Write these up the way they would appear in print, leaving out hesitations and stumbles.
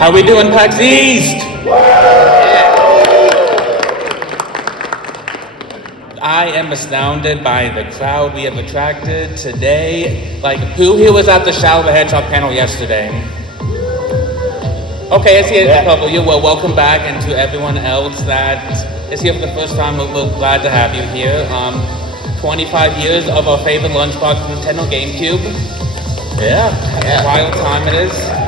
How we doing, PAX East? I am astounded by the crowd we have attracted today. Like, who here was at the Shadow the Hedgehog panel yesterday? Okay, I see a couple of you. Well, welcome back, and to everyone else that is here for the first time, we're glad to have you here. 25 years of our favorite Lunchbox Nintendo GameCube. Yeah. Wild time it is.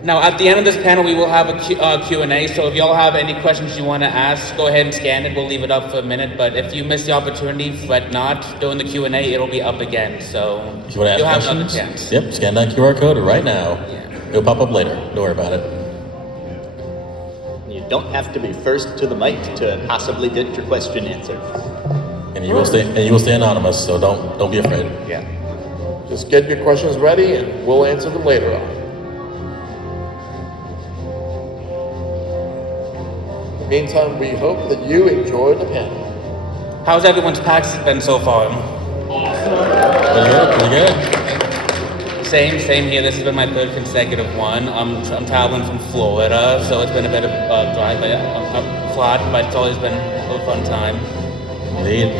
Now, at the end of this panel, we will have a Q&A, so if y'all have any questions you want to ask, go ahead and scan it. We'll leave it up for a minute, but if you miss the opportunity, fret not. During the Q&A, it'll be up again, so you'll have another chance. Yep, scan that QR code right now. Yeah. It'll pop up later. Don't worry about it. You don't have to be first to the mic to possibly get your question answered. And you will stay anonymous, so don't be afraid. Yeah. Just get your questions ready, and we'll answer them later on. Meantime, we hope that you enjoy the panel. How's everyone's PAX been so far? Pretty good. Same here. This has been my third consecutive one. I'm traveling from Florida, so it's been a bit of a drive, but I'm flat, but it's always been a fun time. Indeed.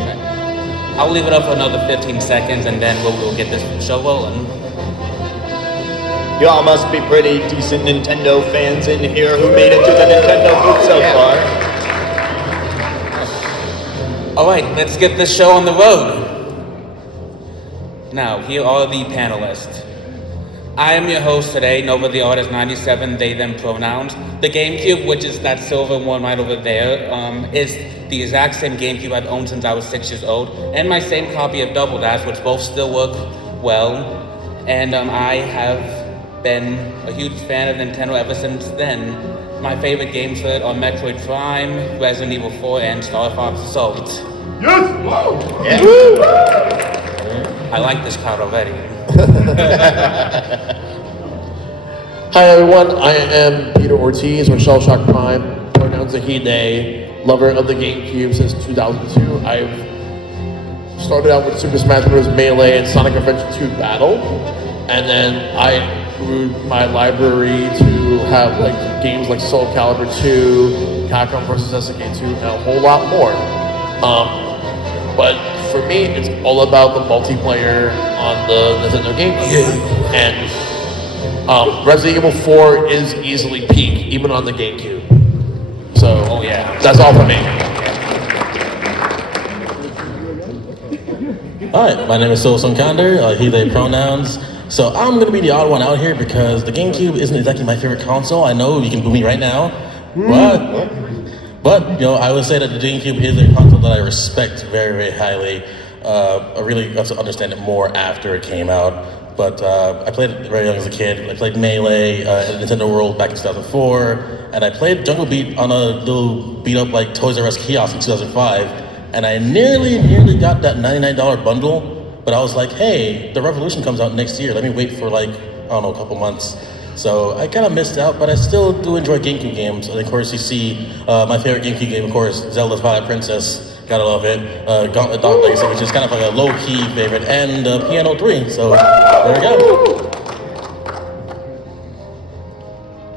I'll leave it up for another 15 seconds, and then we'll get this show rolling. Y'all must be pretty decent Nintendo fans in here who made it to the Nintendo booth so far. All right, let's get this show on the road. Now, here are the panelists. I am your host today, Nova the Artist 97, they, them pronouns. The GameCube, which is that silver one right over there, is the exact same GameCube I've owned since I was 6 years old, and my same copy of Double Dash, which both still work well. And I have been a huge fan of Nintendo ever since then. My favorite games for it are Metroid Prime, Resident Evil 4, and Star Fox Assault. Yes! Yeah. I like this crowd already. Hi everyone, I am Peter Ortiz with ShellshockPrime, pronouns are he, they, lover of the GameCube since 2002. I've started out with Super Smash Bros. Melee and Sonic Adventure 2 Battle, and then I grew my library to have like games like Soul Calibur 2, Capcom vs. SNK 2, and a whole lot more. But for me, it's all about the multiplayer on the Nintendo GameCube. And Resident Evil 4 is easily peak, even on the GameCube. So, that's all for me. Hi, my name is Khandr, he, they pronouns. So I'm going to be the odd one out here because the GameCube isn't exactly my favorite console. I know you can boo me right now, but you know, I would say that the GameCube is a console that I respect very, very highly. I really got to understand it more after it came out. But I played it very young as a kid. I played Melee at Nintendo World back in 2004, and I played Jungle Beat on a little beat-up like Toys R Us kiosk in 2005, and I nearly got that $99 bundle. But I was like, hey, the Revolution comes out next year. Let me wait for like, I don't know, a couple months. So I kind of missed out, but I still do enjoy GameCube games. And of course, you see my favorite GameCube game, of course, Zelda's Twilight Princess. Gotta love it. Gauntlet Dark Legacy, which is kind of like a low-key favorite, and Piano 3. So there we go.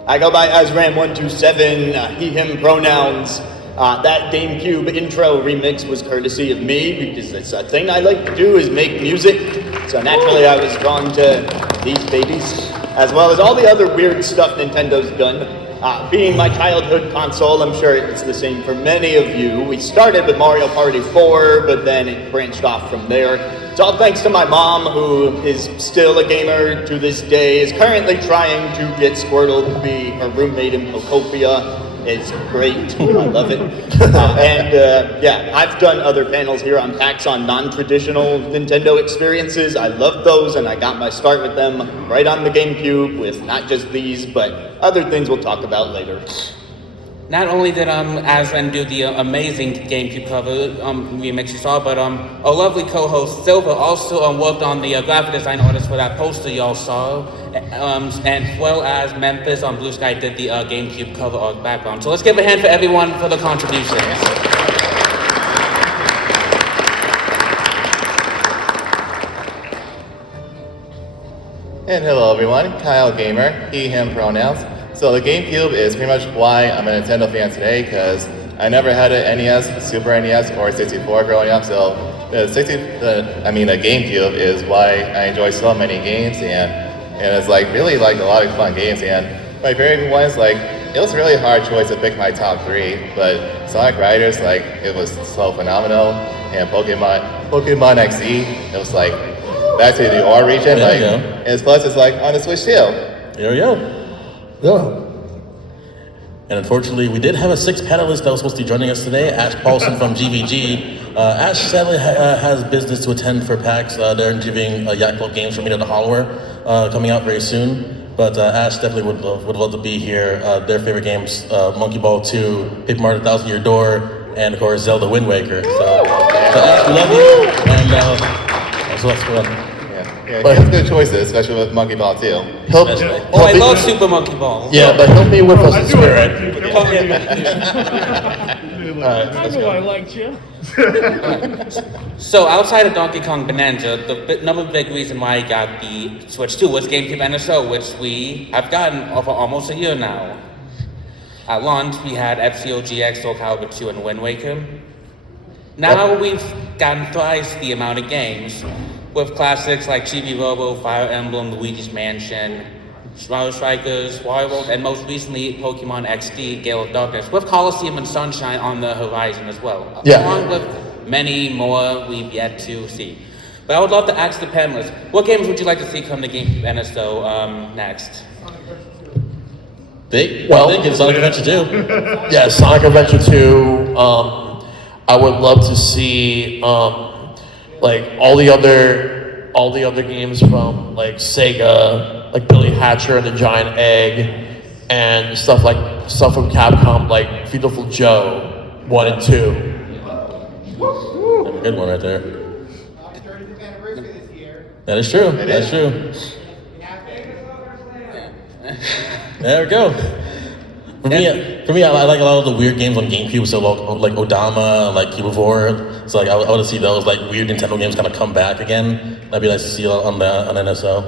I go by Azran127, he, him pronouns. That GameCube intro remix was courtesy of me because it's a thing I like to do is make music. So naturally I was drawn to these babies, as well as all the other weird stuff Nintendo's done. Being my childhood console, I'm sure it's the same for many of you. We started with Mario Party 4, but then it branched off from there. It's all thanks to my mom, who is still a gamer to this day, is currently trying to get Squirtle to be her roommate in Pokopia. It's great. I love it. I've done other panels here on PAX on non-traditional Nintendo experiences. I love those, and I got my start with them right on the GameCube with not just these, but other things we'll talk about later. Not only did Azran do the amazing GameCube cover remix you saw, but our lovely co-host Sylver also worked on the graphic design artist for that poster y'all saw, and as well as Memphis on Blue Sky did the GameCube cover art background. So let's give a hand for everyone for the contributions. And hello everyone, Kyle Gaymer, he, him pronouns. So the GameCube is pretty much why I'm a Nintendo fan today, because I never had an NES, Super NES, or 64 growing up, so the GameCube is why I enjoy so many games, and it's like really like a lot of fun games, and my favorite one is like, it was a really hard choice to pick my top 3, but Sonic Riders, like, it was so phenomenal, and Pokemon XE, it was like, back to the OR region, There like, you go. and it's plus it's like on the Switch too. There we go. Yeah. And unfortunately, we did have a 6th panelist that was supposed to be joining us today, Ash Paulsen from GVG. Ash sadly has business to attend for PAX. They're interviewing Yacht Club Games for Mina the Hollower coming out very soon. But Ash definitely would love to be here. Their favorite games, Monkey Ball 2, Paper Mario 1,000 Year Door, and of course Zelda Wind Waker. So Ash, we love you, and so that's fun. Yeah, he has good choices, especially with Monkey Ball 2. Help, Oh, I love Super Monkey Ball. Yeah, but help me with us in spirit. I know I liked you. So outside of Donkey Kong Bonanza, another big reason why I got the Switch 2 was GameCube NSO, which we have gotten for almost a year now. At launch, we had F-Zero GX, Soul Calibur 2, and Wind Waker. Now we've gotten thrice the amount of games, with classics like Chibi Robo, Fire Emblem, Luigi's Mansion, Mario Strikers, Wario World, and most recently Pokemon XD, Gale of Darkness, with Colosseum and Sunshine on the horizon as well. Yeah. Along with many more we've yet to see. But I would love to ask the panelists, what games would you like to see come to GameCube NSO next? Big? Well- Big in Sonic Adventure 2. Yeah, Sonic Adventure 2. I would love to see like all the other games from like Sega, like Billy Hatcher and the Giant Egg, and stuff from Capcom, like Beautiful Joe 1 and 2. Good one right there. That is true. That's true. There we go. For me, I like a lot of the weird games on GameCube, so like Odama, like Cubivore. So like I want to see those like weird Nintendo games kind of come back again. That'd be nice to see on NSO.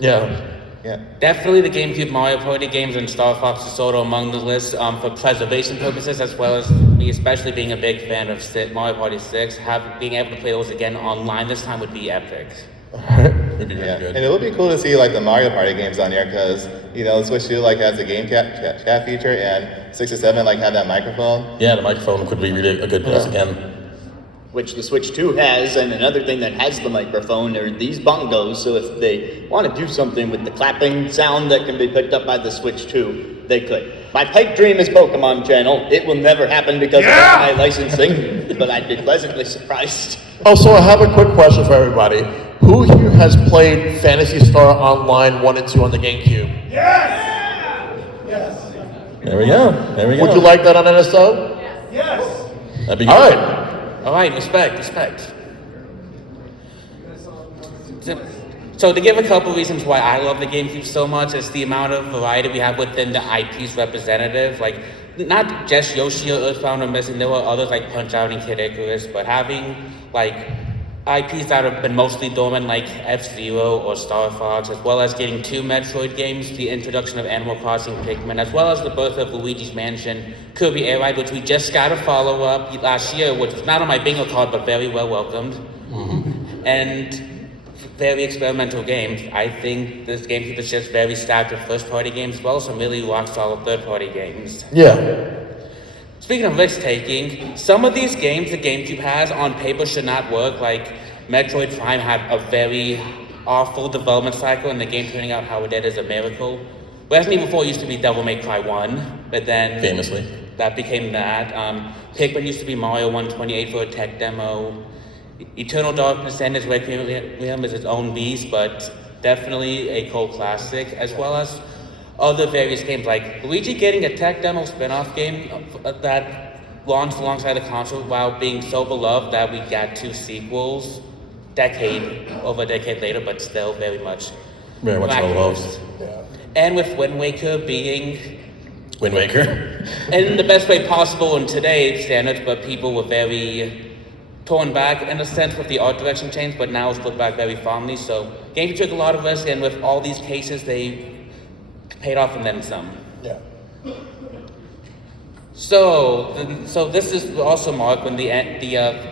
Yeah. Yeah. Definitely the GameCube Mario Party games and Star Fox is sort of among the list for preservation purposes, as well as me especially being a big fan of Mario Party 6. Being able to play those again online this time would be epic. It'd be really Yeah, good. and it would be cool to see like the Mario Party games on here, because the Switch 2 like has the game chat feature, and 6 and 7 like have that microphone. Yeah, the microphone could be really a good plus again. Which the Switch 2 has, and another thing that has the microphone are these bongos, so if they want to do something with the clapping sound that can be picked up by the Switch 2, they could. My pipe dream is Pokemon channel. It will never happen because of my licensing, but I'd be pleasantly surprised. Oh, so I have a quick question for everybody. Who here has played Phantasy Star Online 1 and 2 on the GameCube? There we go. There we go. Would you like that on NSO? That'd be good. All right. All right, respect. So to give a couple reasons why I love the GameCube so much is the amount of variety we have within the IP's representative. Like, not just Yoshi or Earthbound or Missing, there were others like Punch-Out and Kid Icarus, but having like IPs that have been mostly dormant like F-Zero or Star Fox, as well as getting 2 Metroid games, the introduction of Animal Crossing Pikmin, as well as the birth of Luigi's Mansion, Kirby Air Ride, which we just got a follow-up last year, which was not on my bingo card, but very well welcomed. And very experimental games. I think this GameCube is just very stacked with first-party games as well, some really rock-solid third-party games. Yeah. Speaking of risk-taking, some of these games the GameCube has on paper should not work, like Metroid Prime had a very awful development cycle, and the game turning out how it did is a miracle. Resident Evil 4 used to be Devil May Cry 1, but then Famously. that became that. Pikmin used to be Mario 128 for a tech demo. Eternal Darkness Endless Requiem is its own beast, but definitely a cult classic, as well as other various games, like Luigi getting a tech demo spin-off game that launched alongside the console while being so beloved that we got 2 sequels over a decade later, but still very much Very much miraculous. well-loved. And with Wind Waker being Wind Waker. in the best way possible in today's standards, but people were very torn back in a sense with the art direction change, but now it's looked back very fondly. So GameCube took a lot of risk, and with all these cases, they paid off and then some. Yeah. So this is also marked when the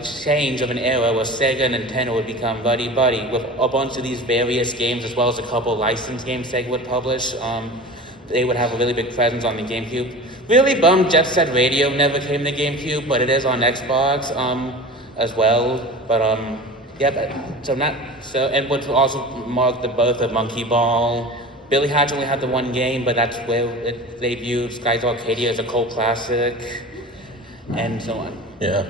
change of an era where Sega and Nintendo would become buddy-buddy with a bunch of these various games, as well as a couple licensed games Sega would publish. They would have a really big presence on the GameCube. Really bummed Jet Set Radio never came to GameCube, but it is on Xbox as well. But and would also mark the birth of Monkey Ball. Billy Hatch only had the one game, but that's where it debuted. Skies Arcadia as a cult classic, and so on. Yeah.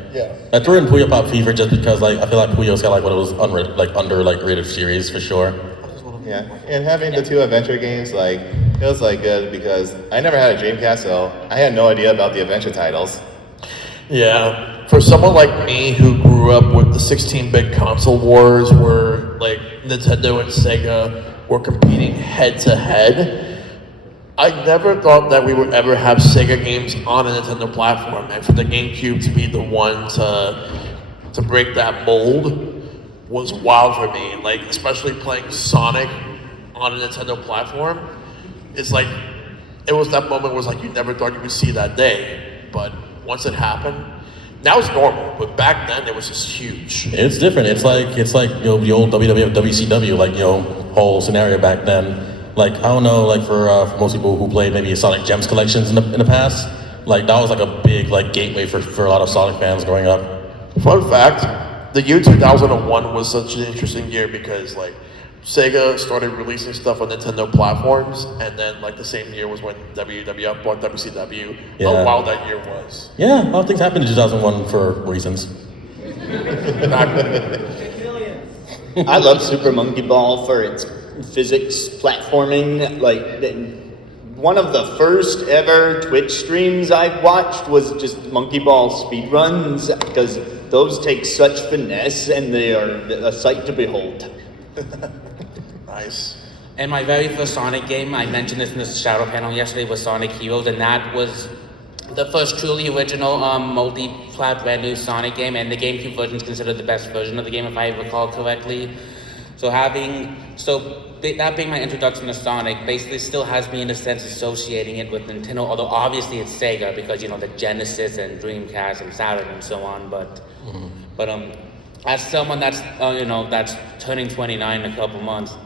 I threw in Puyo Pop Fever just because I feel like Puyo's got one of those under rated series for sure. Yeah, and having the two adventure games, it was good because I never had a Dreamcast, so I had no idea about the adventure titles. Yeah, for someone like me who grew up with the 16-bit console wars where Nintendo and Sega were competing head to head, I never thought that we would ever have Sega games on a Nintendo platform, and for the GameCube to be the one to break that mold was wild for me. Especially playing Sonic on a Nintendo platform, it was that moment where you never thought you would see that day, but once it happened, now it's normal, but back then it was just huge. It's different. It's like the old WWF WCW whole scenario back then. I don't know, for most people who played maybe Sonic Gems collections in the past, that was a big gateway for a lot of Sonic fans growing up. Fun fact, the year 2001 was such an interesting year because Sega started releasing stuff on Nintendo platforms, and then the same year was when WWF bought WCW. Yeah. How wild that year was. Yeah, a lot of things happened in 2001 for reasons. I love Super Monkey Ball for its physics platforming. One of the first ever Twitch streams I watched was just Monkey Ball speedruns, because those take such finesse and they are a sight to behold. Nice. And my very first Sonic game, I mentioned this in the Shadow panel yesterday, was Sonic Heroes, and that was the first truly original multi-plat brand new Sonic game, and the GameCube version is considered the best version of the game if I recall correctly. That being my introduction to Sonic basically still has me in a sense associating it with Nintendo, although obviously it's Sega because the Genesis and Dreamcast and Saturn and so on. But as someone that's that's turning 29 in a couple months,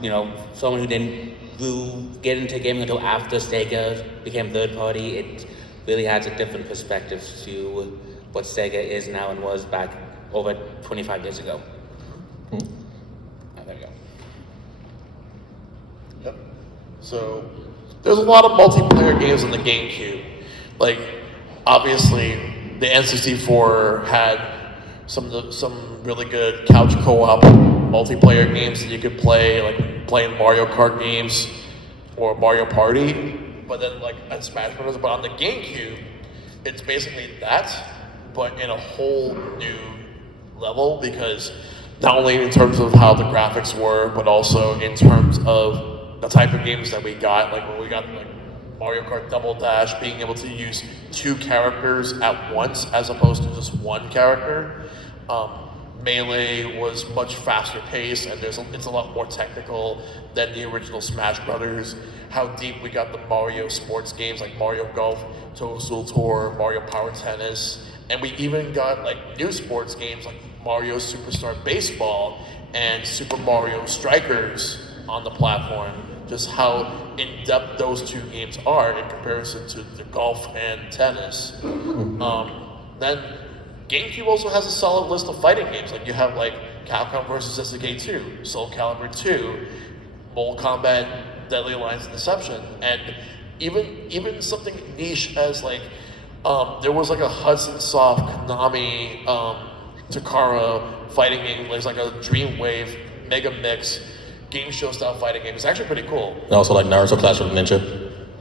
someone who didn't get into gaming until after Sega became third party, it really adds a different perspective to what Sega is now and was back over 25 years ago. Oh, there we go. Yep. So there's a lot of multiplayer games on the GameCube. Obviously, the N64 had some really good couch co-op multiplayer games that you could play, playing Mario Kart games or Mario Party. But then at Smash Bros. But on the GameCube, it's basically that, but in a whole new level, because not only in terms of how the graphics were, but also in terms of the type of games that we got, when we got Mario Kart Double Dash, being able to use two characters at once as opposed to just one character. Melee was much faster paced, and it's a lot more technical than the original Smash Brothers. How deep we got the Mario sports games like Mario Golf, Toadstool Tour, Mario Power Tennis, and we even got new sports games like Mario Superstar Baseball and Super Mario Strikers on the platform. Just how in-depth those two games are in comparison to the golf and tennis. Then GameCube also has a solid list of fighting games. You have Capcom vs. SNK 2, Soul Calibur 2, Mortal Kombat, Deadly Alliance and Deception, and even something niche as there was a Hudson Soft Konami Takara fighting game. There's a Dreamwave Mega Mix game show style fighting game. It's actually pretty cool. And also Naruto Clash with Ninja.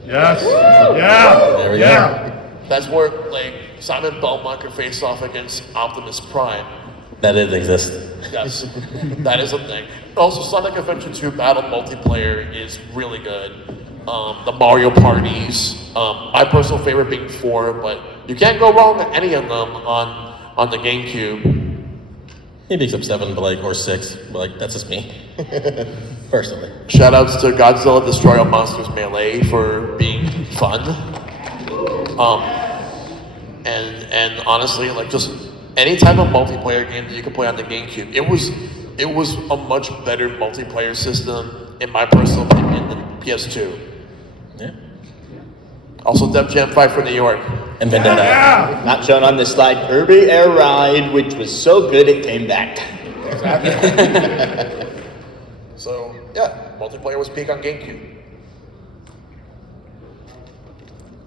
Yes. Yeah. There we go. That's where Simon Belmont could face off against Optimus Prime. That did exist. Yes, that is a thing. Also, Sonic Adventure 2 Battle multiplayer is really good. The Mario parties. My personal favorite being 4, but you can't go wrong with any of them on the GameCube. Maybe except 7, but like, or 6, but like, that's just me. Personally. Shoutouts to Godzilla Destroy All Monsters Melee for being fun. And honestly, like just any type of multiplayer game that you can play on the GameCube, it was a much better multiplayer system, in my personal opinion, than PS2. Yeah. Also, Def Jam 5 for New York. And Vendetta. Not shown on this slide, Kirby Air Ride, which was so good it came back. So, yeah, multiplayer was peak on GameCube.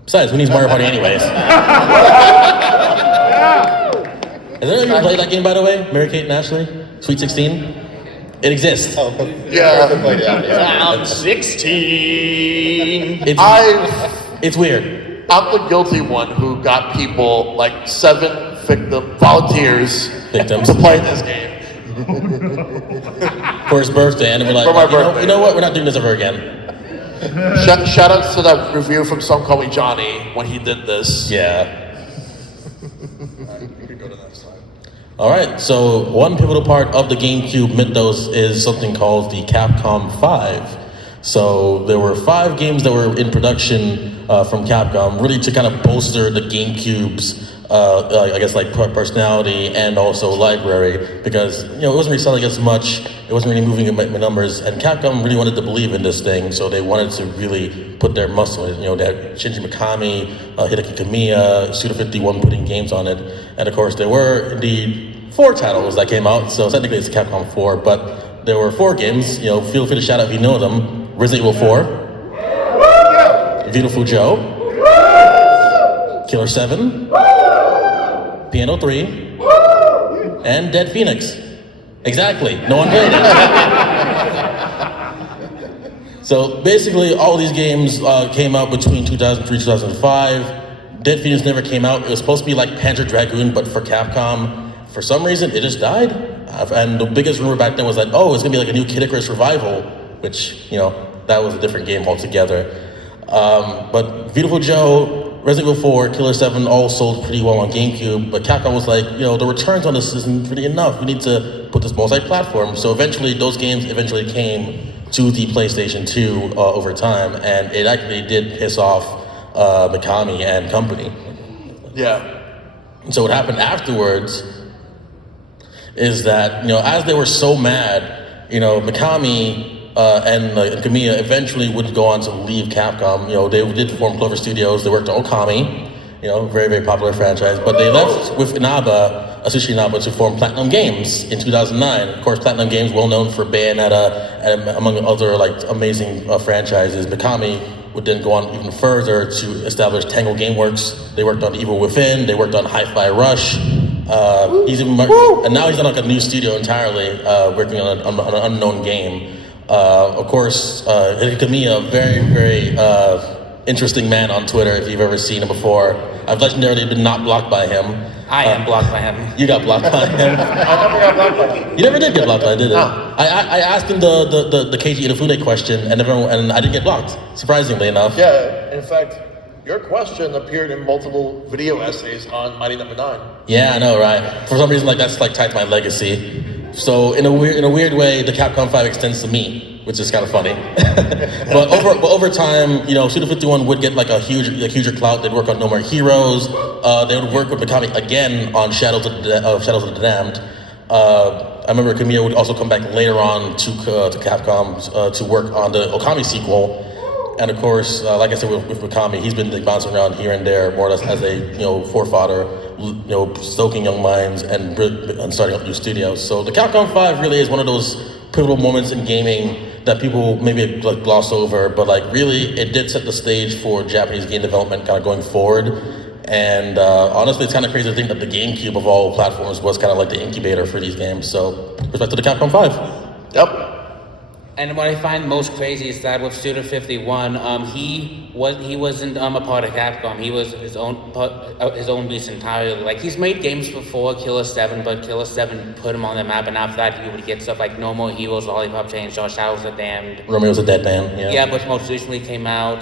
Besides, who needs Mario Party anyways? Has anyone played that game, by the way? Mary Kate and Ashley? Sweet 16? It exists. Yeah. Round 16. It's weird. I'm the guilty one who got people, like 7 volunteers Victims. to play this game. For his birthday, and we're like, For my birthday. You know what? We're not doing this ever again. Shout outs to that review from Some Call Me Johnny when he did this. Yeah. All right, so one pivotal part of the GameCube mythos is something called the Capcom 5. So there were 5 games that were in production from Capcom, really to kind of bolster the GameCube's, I guess, like personality and also library, because it wasn't really selling as much, it wasn't really moving in numbers, and Capcom really wanted to believe in this thing, so they wanted to really put their muscle in it. They had Shinji Mikami, Hideki Kamiya, Suda51 putting games on it, and of course there were indeed 4 titles that came out, so technically it's Capcom 4, but there were 4 games. Feel free to shout out if you know them. Resident Evil 4, Beautiful Joe, Killer 7, Piano 3, and Dead Phoenix. Exactly, no one played it. So basically all these games came out between 2003 and 2005. Dead Phoenix never came out. It was supposed to be like Panzer Dragoon, but for Capcom. For some reason, it just died. And the biggest rumor back then was like, oh, it's gonna be like a new Kid Icarus revival, which, that was a different game altogether. But Beautiful Joe, Resident Evil 4, Killer 7 all sold pretty well on GameCube, but Capcom was like, the returns on this isn't really enough. We need to put this multi-platform. So eventually, those games came to the PlayStation 2 over time, and it actually did piss off Mikami and company. Yeah. And so what happened afterwards is that, as they were so mad, Mikami and Kamiya eventually would go on to leave Capcom. They did form Clover Studios. They worked on Okami, very, very popular franchise. But they left with Asushi Inaba, to form Platinum Games in 2009. Of course, Platinum Games, well known for Bayonetta and among other amazing franchises. Mikami would then go on even further to establish Tango Gameworks. They worked on Evil Within. They worked on Hi-Fi Rush. And now he's on a new studio entirely, working on an unknown game. Of course, Hideki Kamiya, very, very interesting man on Twitter, if you've ever seen him before. I've legendarily been not blocked by him. I am blocked by him. You got blocked by him. I never got blocked by him. You never did get blocked by him, did you? No. I asked him the Keiji Inafune question, and I didn't get blocked, surprisingly enough. Yeah, in fact, your question appeared in multiple video essays on Mighty No. 9. Yeah, I know, right? For some reason, that's tied to my legacy. So in a weird way, the Capcom 5 extends to me, which is kind of funny. but over time, Suda51 would get a huger clout. They'd work on No More Heroes. They would work with Mikami again on Shadows of the Damned. I remember Kamiya would also come back later on to Capcom to work on the Okami sequel. And of course, like I said with Mikami, he's been bouncing around here and there more or less as a forefather, stoking young minds and starting up new studios. So the Capcom 5 really is one of those pivotal moments in gaming that people maybe gloss over, but really it did set the stage for Japanese game development kind of going forward. And honestly, it's kind of crazy to think that the GameCube of all platforms was kind of like the incubator for these games. So respect to the Capcom 5. Yep. And what I find most crazy is that with Suda51, he wasn't a part of Capcom. He was his own beast entirely. He's made games before Killer 7, but Killer 7 put him on the map, and after that he would get stuff like No More Heroes, Lollipop Chainsaw, Shadows of the Damned. Romeo's a Dead Man. Yeah. Yeah, but most recently came out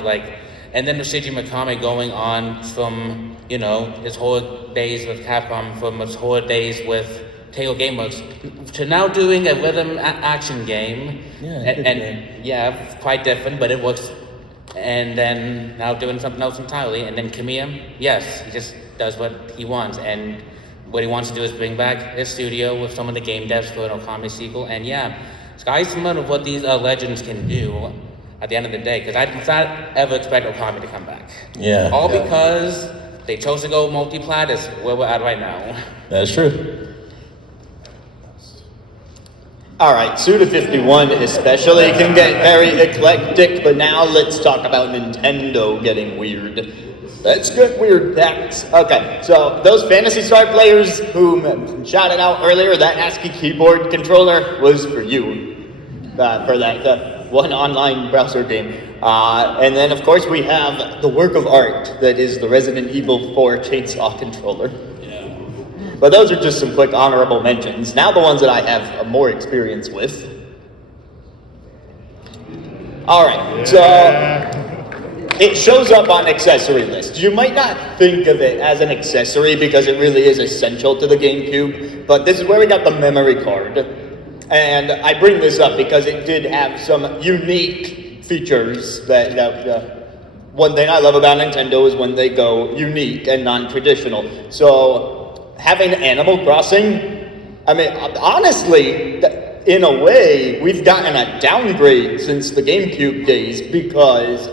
and then with Shinji Mikami going on from his whole days with Capcom, from his whole days with Taylor GameWorks to now doing a rhythm action game. Yeah, quite different, but it works. And then now doing something else entirely. And then Kamiya, yes, he just does what he wants. And what he wants to do is bring back his studio with some of the game devs for an Okami sequel. And yeah, sky's the limit of what these legends can do at the end of the day. Because I did not ever expect Okami to come back. Yeah. All because they chose to go multi-plat is where we're at right now. That's true. All right, Suda51 especially can get very eclectic, but now let's talk about Nintendo getting weird. Let's get weird, PAX. Okay, so those Phantasy Star players who shouted out earlier, that ASCII keyboard controller was for you, for that one online browser game. And then, of course, we have the work of art that is the Resident Evil 4 chainsaw controller. But those are just some quick honorable mentions. Now the ones that I have more experience with. All right, so it shows up on accessory lists. You might not think of it as an accessory because it really is essential to the GameCube, but this is where we got the memory card. And I bring this up because it did have some unique features that one thing I love about Nintendo is when they go unique and non-traditional. So having Animal Crossing, I mean, honestly, in a way, we've gotten a downgrade since the GameCube days because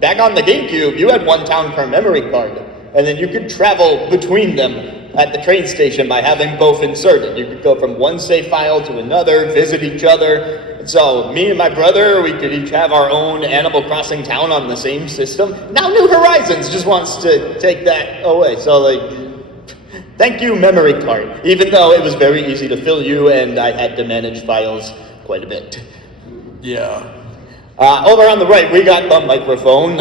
back on the GameCube, you had one town per memory card, and then you could travel between them at the train station by having both inserted. You could go from one save file to another, visit each other. And so me and my brother, we could each have our own Animal Crossing town on the same system. Now New Horizons just wants to take that away. So like, thank you, memory card. Even though it was very easy to fill you and I had to manage files quite a bit. Yeah. Over on the right, we got the microphone.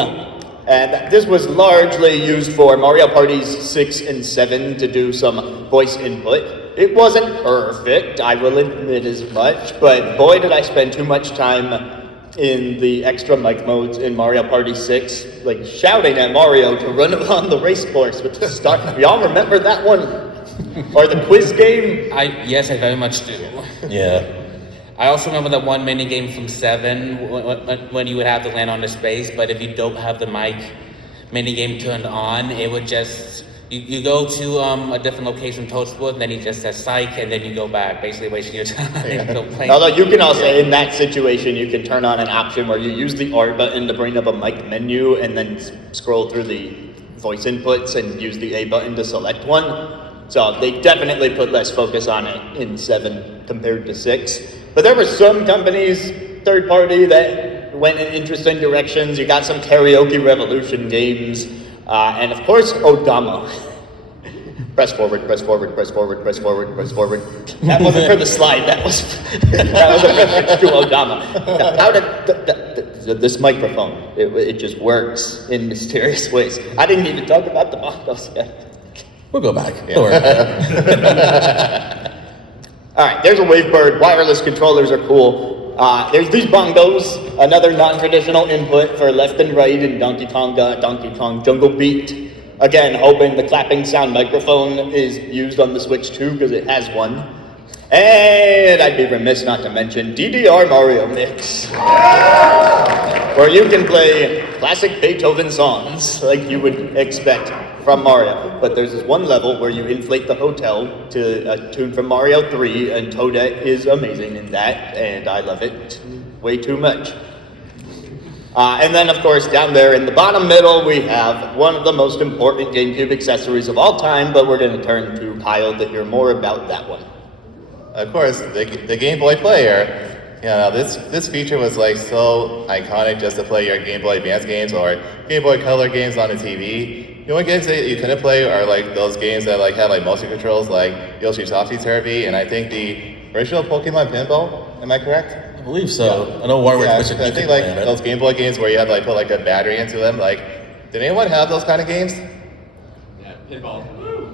And this was largely used for Mario Parties 6 and 7 to do some voice input. It wasn't perfect, I will admit as much, but boy did I spend too much time in the extra mic modes in Mario Party 6, like shouting at Mario to run on the race course with the start. Y'all remember that one? Or the quiz game? Yes, I very much do. Yeah. I also remember that one mini game from 7 when you would have to land on the space, but if you don't have the mic mini game turned on, it would just, you go to a different location, Toadstool, and then he just says psych, and then you go back, basically wasting your time. Yeah. Although you can also, in that situation, you can turn on an option where you use the R button to bring up a mic menu and then scroll through the voice inputs and use the A button to select one. So they definitely put less focus on it in 7 compared to 6. But there were some companies, third party, that went in interesting directions. You got some Karaoke Revolution games, and of course, Odama. Press forward, press forward, press forward, press forward, press forward. That wasn't for the slide, that was a reference to Odama. How did this microphone, it just works in mysterious ways. I didn't even talk about the bongos yet. We'll go back. Don't worry. All right, there's a Wavebird. Wireless controllers are cool. There's these bongos, another non-traditional input for left and right in Donkey Kong Jungle Beat. Again, hoping the clapping sound microphone is used on the Switch too, because it has one. And I'd be remiss not to mention DDR Mario Mix, where you can play classic Beethoven songs like you would expect from Mario. But there's this one level where you inflate the hotel to a tune from Mario 3, and Toadette is amazing in that, and I love it way too much. And then, of course, down there in the bottom middle, we have one of the most important GameCube accessories of all time, but we're going to turn to Kyle to hear more about that one. Of course, the Game Boy Player. You know, this feature was like so iconic just to play your Game Boy Advance games or Game Boy Color games on the TV. The only games that you couldn't play are like those games that like have like motion controls, like Yoshi's Topsy Turvy, and I think the original Pokemon Pinball. Am I correct? I believe so. Yeah. I know Warwick. Yeah, I think like those Game Boy games where you had to like put like a battery into them. Like, did anyone have those kind of games? Yeah, pinball.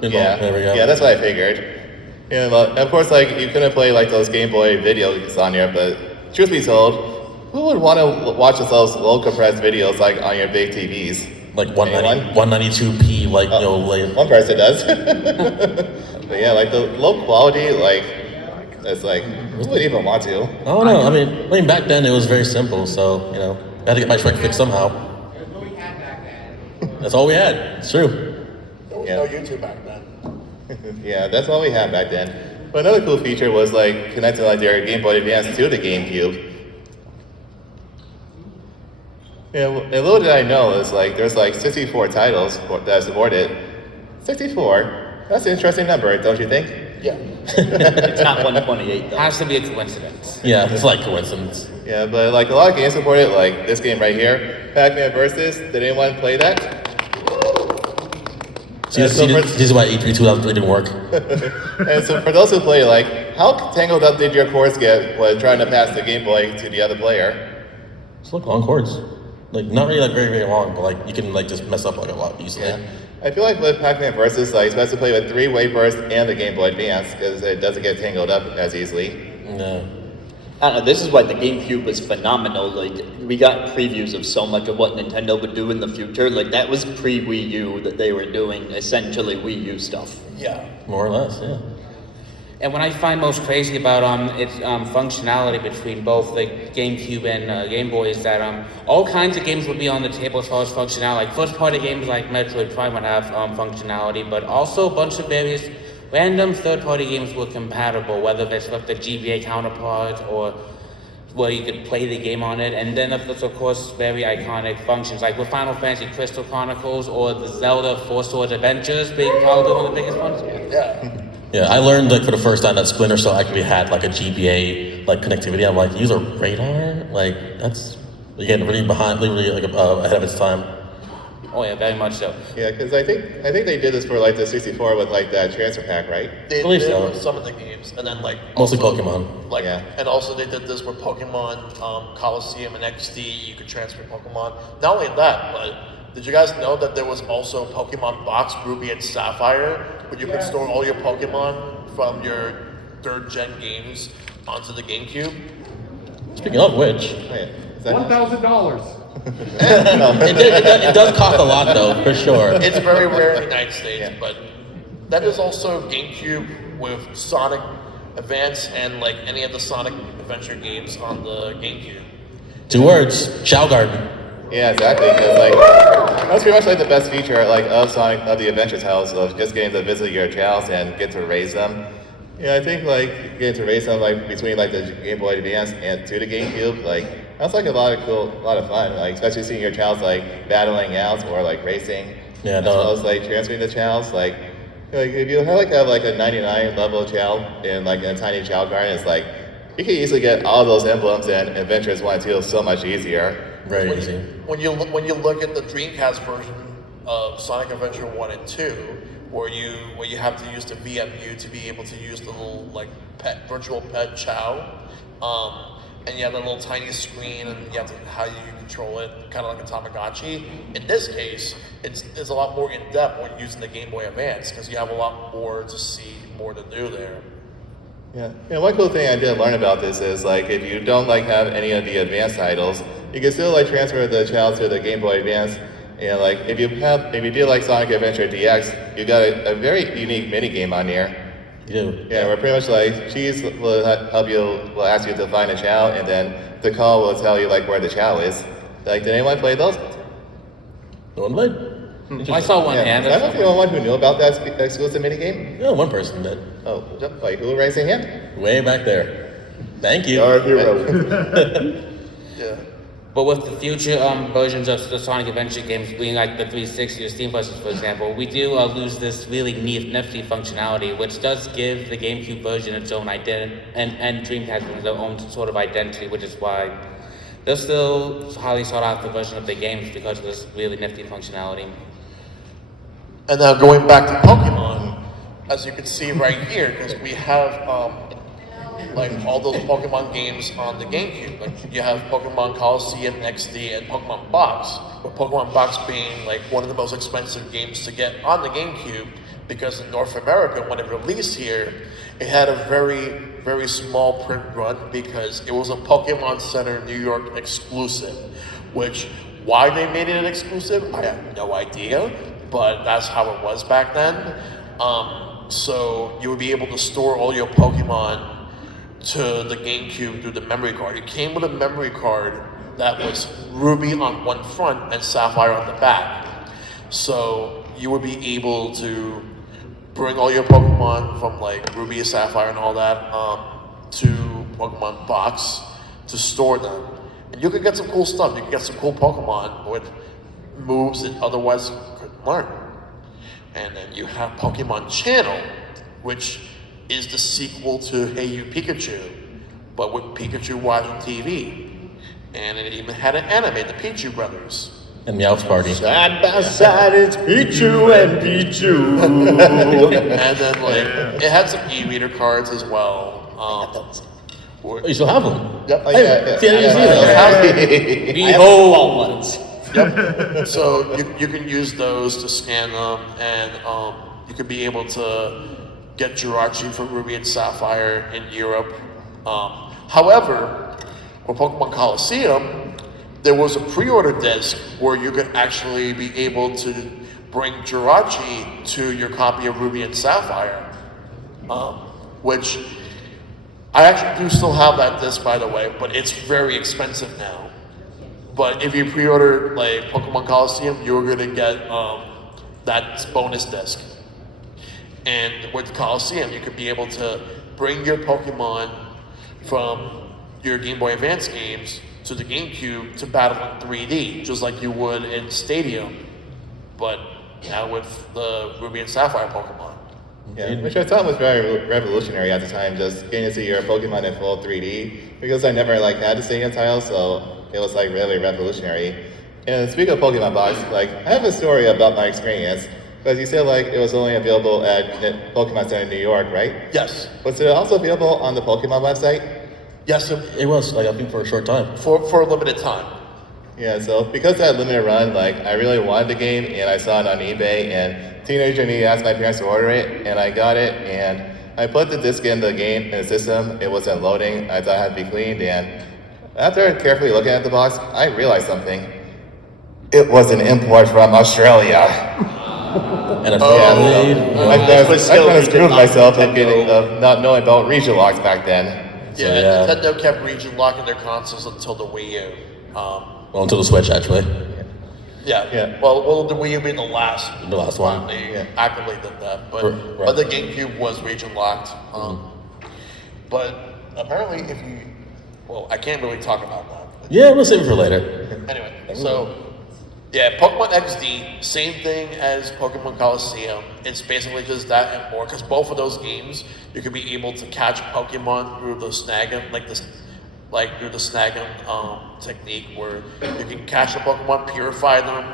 Yeah, there we go. Yeah, that's what I figured. You know, of course, like you couldn't play like those Game Boy videos on here, but truth be told, who would want to watch those low compressed videos like on your big TVs? like 192p, like like One person does. But yeah, like the low quality, like it's like who would even want to? I don't know. I mean, back then it was very simple, so I had to get my Shrek fixed somehow. That's all we had. It's true. There was no YouTube back then. Yeah, that's all we had back then. But another cool feature was like connecting like their Game Boy Advance to the GameCube. Yeah, and little did I know is like there's like 64 titles that support it. 64. That's an interesting number, don't you think? Yeah. It's not 128 though. Has to be a coincidence. Yeah, it's like coincidence. Yeah, but like a lot of games support it, like this game right here, Pac-Man Versus. Did anyone play that? See, this is why E3 2003 didn't work. And so for those who play, like, how tangled up did your cords get when trying to pass the Game Boy to the other player? It's like long cords. Like not really like very, very long, but like you can like just mess up like a lot easily. Yeah. I feel like with Pac-Man Versus, like, it's best to play with 3-way burst and the Game Boy Advance because it doesn't get tangled up as easily. No. I don't know, this is why the GameCube was phenomenal. Like, we got previews of so much of what Nintendo would do in the future. Like, that was pre-Wii U that they were doing essentially Wii U stuff. Yeah. More or less, yeah. And what I find most crazy about its functionality between both the GameCube and Game Boy is that all kinds of games would be on the table as far as functionality. Like first-party games like Metroid Prime would have functionality, but also a bunch of various random third-party games were compatible, whether it's with the GBA counterpart or where you could play the game on it. And then there's of course very iconic functions like with Final Fantasy Crystal Chronicles or the Zelda Four Swords Adventures being probably one of the biggest ones. Yeah. Yeah, I learned like for the first time that Splinter Cell actually had like a GBA like connectivity. I'm like, use a radar? Like that's again really really like ahead of its time. Oh yeah, very much so. Yeah, because I think they did this for like the 64 with like that transfer pack, right? They believe did so. with some of the games, and then like Mostly also, Pokemon. Like, Yeah. and also they did this with Pokemon Coliseum and XD. You could transfer Pokemon. Not only that, but did you guys know that there was also Pokemon Box Ruby and Sapphire, where you could store all your Pokemon from your third-gen games onto the GameCube? Speaking of which, Oh, yeah. Is that- $1,000. it does cost a lot though, for sure. It's very rare in the United States, Yeah. but that is also GameCube with Sonic Advance and like any of the Sonic Adventure games on the GameCube. 2 words, Chow Garden. Yeah, exactly. Because like that's pretty much like the best feature like of Sonic of the Adventure titles of just getting to visit your chows and get to raise them. Yeah, I think like getting to raise them like between like the Game Boy Advance and to the GameCube, like that's like a lot of fun. Like especially seeing your chows like battling out or like racing. Yeah, as no. well as like transferring the chows. Like if you have like a 99 level chow in like a tiny chow garden, it's like you can easily get all those emblems and Adventures 1 and 2 so much easier. Very easy. When you look at the Dreamcast version of Sonic Adventure 1 and 2, where you have to use the VMU to be able to use the little like virtual pet Chow, and you have a little tiny screen and you have to how you control it, kind of like a Tamagotchi. In this case, it's a lot more in depth when using the Game Boy Advance because you have a lot more to see, more to do there. Yeah. One cool thing I did learn about this is like if you don't like have any of the advanced titles, you can still like transfer the child to the Game Boy Advance. And like if you do like Sonic Adventure DX, you got a very unique mini game on here. You do. Yeah, where pretty much like Cheese will help you, will ask you to find a chow, and then the call will tell you like where the chow is. Like, did anyone play those? No one played. I saw one hand. I don't the only one who knew about that exclusive mini game. Yeah, one person did. Oh, like who raised their hand? Way back there. Thank you. Our hero. Yeah. But with the future versions of the Sonic Adventure games being like the 360 or Steam versions, for example, we do lose this really nifty functionality, which does give the GameCube version its own identity, and Dreamcast version their own sort of identity, which is why they're still highly sought after version of the games because of this really nifty functionality. And now going back to Pokemon, as you can see right here, because we have like all those Pokemon games on the GameCube. Like you have Pokemon Coliseum XD and Pokemon Box, with Pokemon Box being like one of the most expensive games to get on the GameCube because in North America, when it released here, it had a very, very small print run because it was a Pokemon Center New York exclusive, which Why they made it an exclusive, I have no idea, but that's how it was back then. So you would be able to store all your Pokemon to the GameCube through the memory card. It came with a memory card that was Ruby on one front and Sapphire on the back. So you would be able to bring all your Pokemon from like Ruby, Sapphire, and all that to Pokemon Box to store them. And you could get some cool stuff. You could get some cool Pokemon with moves that otherwise you couldn't learn. And then you have Pokemon Channel, which is the sequel to Hey You Pikachu, but with Pikachu watching TV. And it even had an anime, the Pichu Brothers. And Meowth Party. Side by side, it's Pichu and Pichu. And then like it had some e-reader cards as well. You still have them? Yep. Oh, yeah, See, I didn't see those. Behold ones. Yep. So you can use those to scan them, and you could be able to get Jirachi from Ruby and Sapphire in Europe. However, for Pokemon Coliseum, there was a pre-order disc where you could actually be able to bring Jirachi to your copy of Ruby and Sapphire, which I actually do still have that disc, by the way, but it's very expensive now. But if you pre-order like Pokemon Coliseum, you're gonna get that bonus disc. And with Coliseum, you could be able to bring your Pokemon from your Game Boy Advance games to the GameCube to battle in 3D, just like you would in Stadium, but now with the Ruby and Sapphire Pokemon. Yeah, which I thought was very revolutionary at the time, just getting to see your Pokemon in full 3D, because I never like had the Stadium title, so it was like really revolutionary. And speaking of Pokemon Box, like I have a story about my experience, because you said like it was only available at Pokemon Center in New York, right? Yes. Was it also available on the Pokemon website? Yes, It was, like, I think for a short time. for a limited time. Yeah, so because that limited run, like I really wanted the game, and I saw it on eBay, and teenager me asked my parents to order it, and I got it, and I put the disc in the game, in the system, it wasn't loading, I thought it had to be cleaned, and after carefully looking at the box, I realized something. It was an import from Australia. And I kind of screwed myself Nintendo. of not knowing about region locks back then. Yeah, yeah. Nintendo kept region locking their consoles until the Wii U. Well, until the Switch, actually. Yeah. Well, the Wii U being the last one. They actively did that, but Right. but the GameCube was region locked. But apparently, if you, well, I can't really talk about that. Yeah, we'll save it for later. Anyway, so yeah, Pokemon XD, same thing as Pokemon Coliseum. It's basically just that and more, because both of those games you can be able to catch Pokemon through the snagging, through the snagging technique, where you can catch a Pokemon, purify them,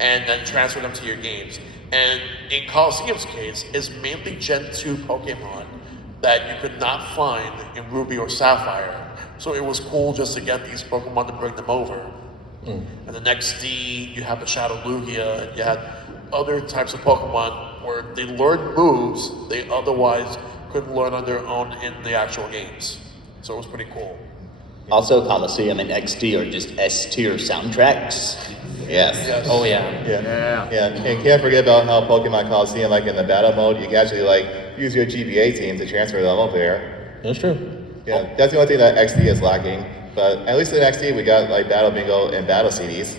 and then transfer them to your games. And in Coliseum's case, it's mainly Gen 2 Pokemon that you could not find in Ruby or Sapphire. So it was cool just to get these Pokemon to bring them over. And the next D, you have the Shadow Lugia, and you had other types of Pokemon where they learned moves they otherwise couldn't learn on their own in the actual games. So it was pretty cool. Also, Coliseum and XD are just S-tier soundtracks. Yes. Oh yeah. Yeah, and can't forget about how Pokemon Coliseum, like in the battle mode, you can actually like use your GBA team to transfer them over there. That's true. Yeah, that's the only thing that XD is lacking. But at least in XD, we got like Battle Bingo and Battle CDs.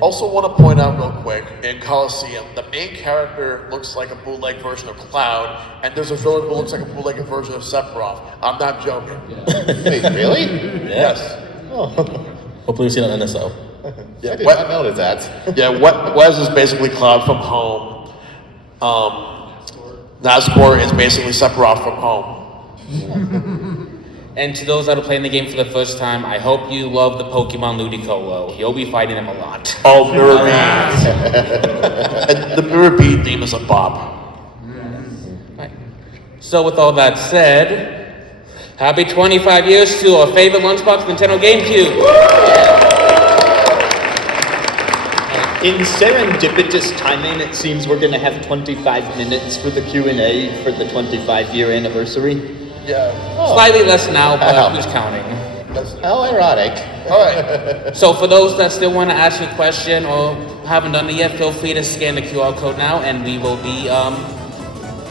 Also want to point out real quick, in Coliseum, the main character looks like a bootleg version of Cloud, and there's a villain who looks like a bootleg version of Sephiroth. I'm not joking. Wait, really? Yes. Oh, Hopefully we see it on NSO. I did not notice that. Yeah, Wes is basically Cloud from Home. Nazgul is basically Sephiroth from Home. And to those that are playing the game for the first time, I hope you love the Pokemon Ludicolo. You'll be fighting him a lot. Oh, Mirror Bead. And the Mirror Bead theme is a bop. Right. So with all that said, happy 25 years to our favorite Lunchbox, Nintendo GameCube. In serendipitous timing, it seems we're gonna have 25 minutes for the Q&A for the 25-year anniversary. Yeah. Slightly less now, but who's counting? How ironic. All right. So for those that still want to ask a question or haven't done it yet, feel free to scan the QR code now, and we will be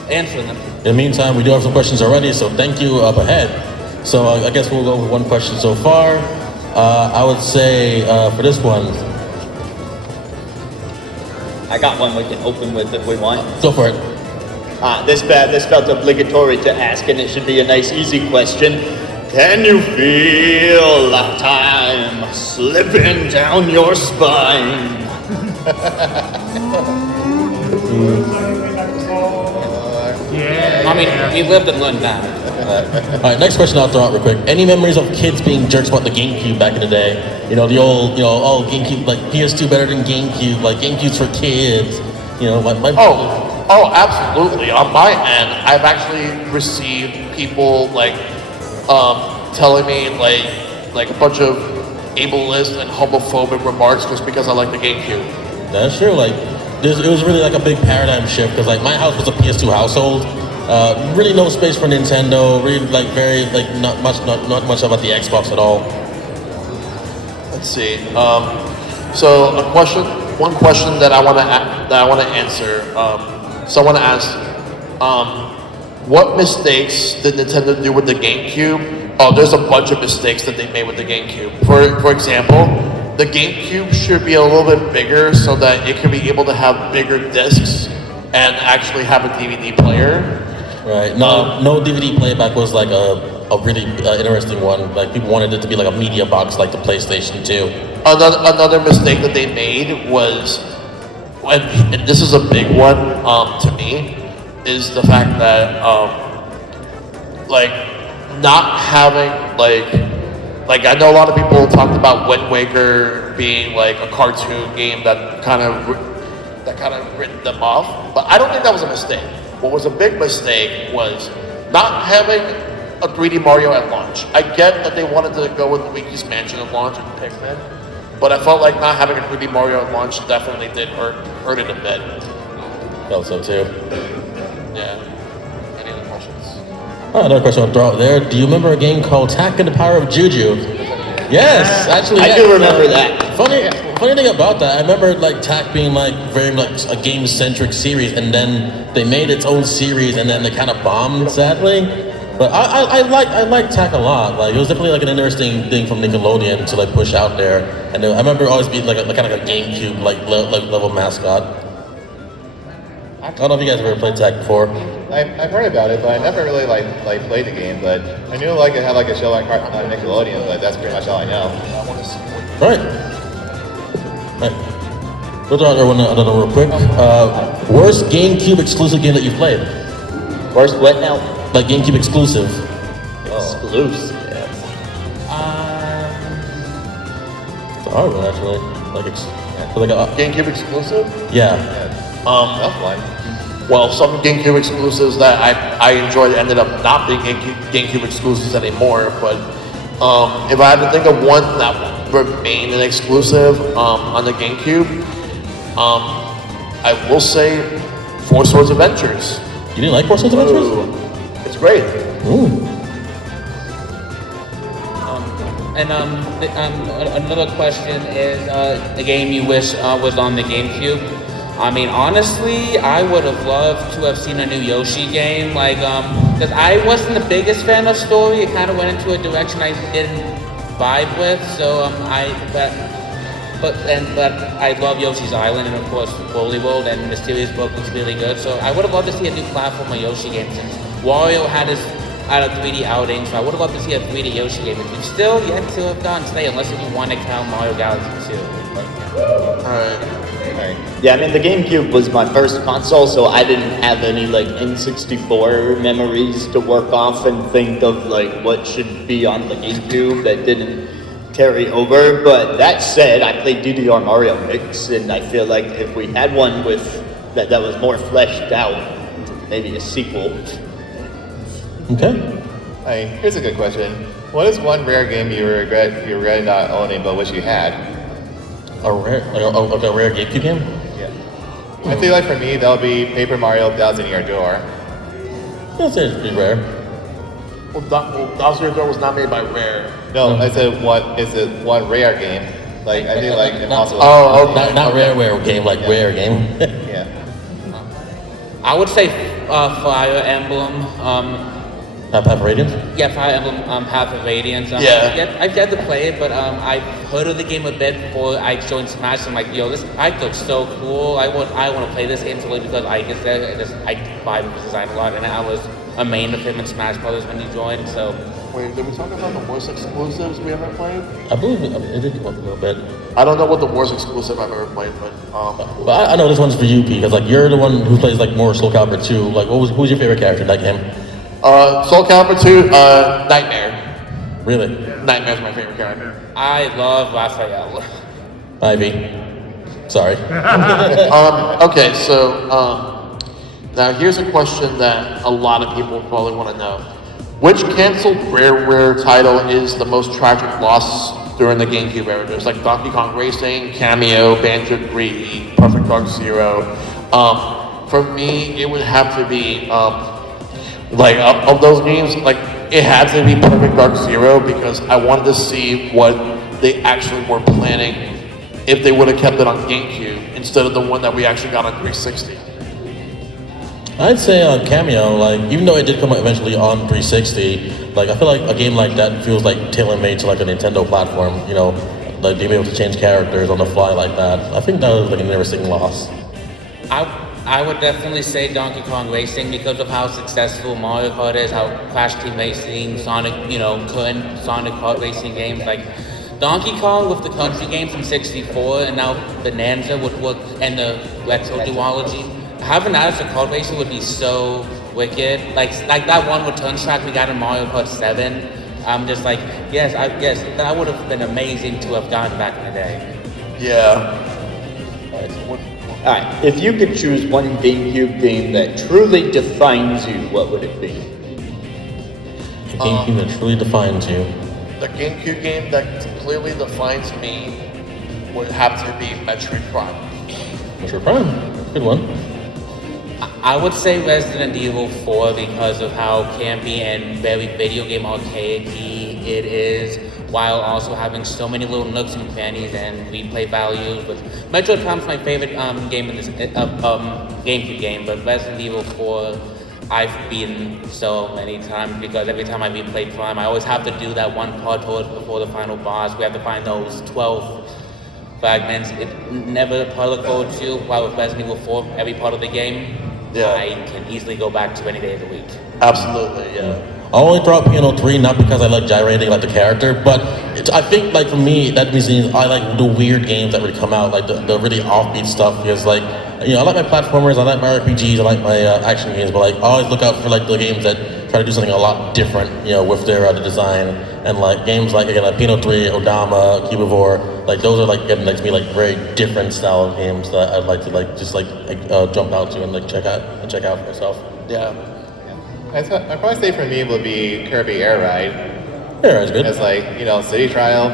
answering them. In the meantime, we do have some questions already, so thank you up ahead. So I guess we'll go with one question so far. I would say for this one, I got one we can open with if we want. go for it. This felt obligatory to ask, and it should be a nice, easy question. Can you feel time slipping down your spine? I mean, we lived and learned that. All right, next question I'll throw out real quick. Any memories of kids being jerks about the GameCube back in the day? You know, the old, oh, GameCube, like PS2 better than GameCube, like GameCube's for kids. You know, my Oh, absolutely. On my end, I've actually received people telling me like a bunch of ableist and homophobic remarks just because I like the GameCube. That's true. Like, it was really like a big paradigm shift because like my house was a PS2 household. Really no space for Nintendo. Really not much about the Xbox at all. Let's see. So one question that I want to answer. Someone asked, what mistakes did Nintendo do with the GameCube? Oh, there's a bunch of mistakes that they made with the GameCube. For example, the GameCube should be a little bit bigger so that it could be able to have bigger discs and actually have a DVD player. Right. No DVD playback was like a really interesting one. Like people wanted it to be like a media box, like the PlayStation 2. Another mistake that they made was, and this is a big one to me, is the fact that not having like I know a lot of people talked about Wind Waker being like a cartoon game that kind of written them off, but I don't think that was a mistake. What was a big mistake was not having a 3D Mario at launch. I get that they wanted to go with Luigi's Mansion at launch and Pikmin, but I felt like not having a 3D Mario at launch definitely did hurt it a bit. Felt so too. Yeah. Any other questions? Another question I'll throw out there. Do you remember a game called Tak and the Power of Juju? Yes, actually. I do remember that. Funny thing about that, I remember like Tak being like very much a game-centric series, and then they made its own series, and then they kind of bombed, sadly. But I like Tak a lot. Like it was definitely like an interesting thing from Nickelodeon to like push out there, and I remember always being like kind of like a GameCube level mascot. I don't know if you guys have ever played Tak before. I've heard about it, but I never really played the game. But I knew it had a show on Nickelodeon, but that's pretty much all I know. Right. We'll throw out another real quick. Worst GameCube exclusive game that you've played? Worst what now? Like GameCube exclusive. Exclusive. It's a hard one actually. GameCube exclusive? Yeah. That's one. Well, some GameCube exclusives that I enjoyed ended up not being GameCube exclusives anymore, but if I had to think of one that remained an exclusive on the GameCube, I will say Four Swords Adventures. You didn't like Four Swords Adventures? It's great. Ooh. Another question is a game you wish was on the GameCube. I mean, honestly, I would have loved to have seen a new Yoshi game, because I wasn't the biggest fan of story. It kind of went into a direction I didn't vibe with. So but I love Yoshi's Island and of course Woolly World, and Mysterious Book looks really good. So I would have loved to see a new platformer Yoshi game since Wario had a 3D outing. So I would have loved to see a 3D Yoshi game, which we've still yet to have done today, unless if you want to count Mario Galaxy 2. Alright. Yeah, I mean, the GameCube was my first console, so I didn't have any N64 memories to work off and think of what should be on the GameCube that didn't carry over. But that said, I played DDR Mario Mix, and I feel like if we had one with that was more fleshed out, maybe a sequel. Okay. Hey, here's a good question. What is one rare game you regret not owning but wish you had? A rare GameCube game? Yeah. I feel like for me, that would be Paper Mario Thousand Year Door. That's pretty rare. Bowser Jr. was not made by Rare. No, I said is it one rare game? Like I think like Impossible. Oh, okay. Not rare game, like rare game. Yeah. I would say Fire Emblem. Path of Radiance? Yeah, Fire Emblem Path of Radiance. Yeah. I've yet to play it, but I've heard of the game a bit before I joined Smash. I'm like, yo, this bike looks so cool. I want to play this game solely because I vibe with the design a lot, and I was a main of him in Smash Brothers when he joined. So Wait, did we talk about the worst exclusives we ever played? I believe it did come up a little bit. I don't know what the worst exclusive I've ever played, but But I know this one's for you, P, because like you're the one who plays like more Soul Calibur 2. Like, who's your favorite character in that game? Soul Calibur 2, Nightmare. Really? Nightmare's my favorite character. I love Raphael. Ivy. Sorry. Okay, so now here's a question that a lot of people probably want to know. Which canceled Rare title is the most tragic loss during the GameCube era? There's like Donkey Kong Racing, Cameo, Banjo-Tooie, Perfect Dark Zero. For me, it would have to be like of those games, like it had to be Perfect Dark Zero because I wanted to see what they actually were planning if they would have kept it on GameCube instead of the one that we actually got on 360. I'd say Cameo, like, even though it did come out eventually on 360, like, I feel like a game like that feels like tailor-made to, like, a Nintendo platform, you know, like, being able to change characters on the fly like that. I think that was, like, a never-seen loss. I would definitely say Donkey Kong Racing because of how successful Mario Kart is, how Crash Team Racing, Sonic, current Sonic Kart racing games, like, Donkey Kong with the country games from 64 and now Bonanza would work, and the retro duology. Having that as a kart racer would be so wicked. Like that one return track we got in Mario Kart 7. I'm just like, yes, that would have been amazing to have gotten back in the day. Yeah. Alright, if you could choose one GameCube game that truly defines you, what would it be? A GameCube that truly defines you. The GameCube game that completely defines me would have to be Metroid Prime. Metroid Prime, good one. I would say Resident Evil 4 because of how campy and very video game arcade-y it is, while also having so many little nooks and crannies and replay values. But Metroid Prime's my favorite game in this GameCube game, but Resident Evil 4 I've beaten so many times because every time I replay Prime, I always have to do that one part before the final boss. We have to find those 12 fragments. It never part of the code to, while with Resident Evil 4, every part of the game, Yeah. I can easily go back to any day of the week. Absolutely, yeah. I only throw out Piano 3 not because I like gyrating like the character, but I think like for me that means I like the weird games that would come out, like the really offbeat stuff. Because like I like my platformers, I like my RPGs, I like my action games, but like I always look out for like the games that try to do something a lot different, with their the design. And like games like again like Pino 3, Odama, Cubivore, like those are like getting to me like very different style of games that I'd like to jump out to and like check out for myself. Yeah. I'd probably say for me would be Kirby Air Ride. Yeah, that's good. It's like, City Trial.